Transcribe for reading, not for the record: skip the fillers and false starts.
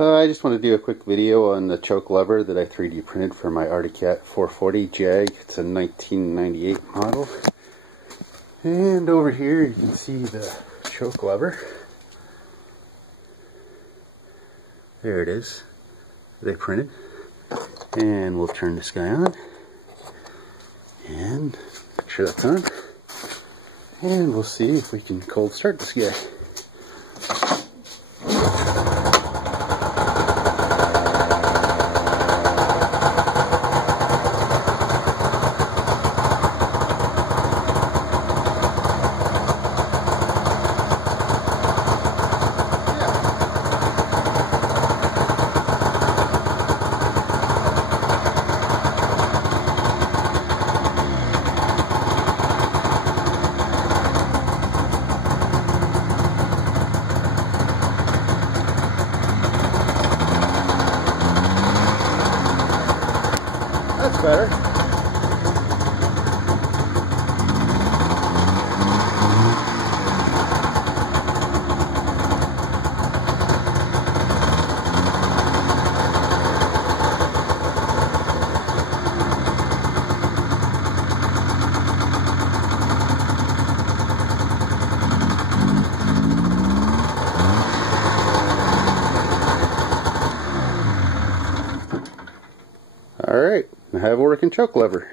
I just want to do a quick video on the choke lever that I 3D printed for my Arctic Cat 440 Jag. It's a 1998 model. And over here you can see the choke lever. There it is. They printed. And we'll turn this guy on. And make sure that's on. And we'll see if we can cold start this guy. That's better. Alright, I have a working choke lever.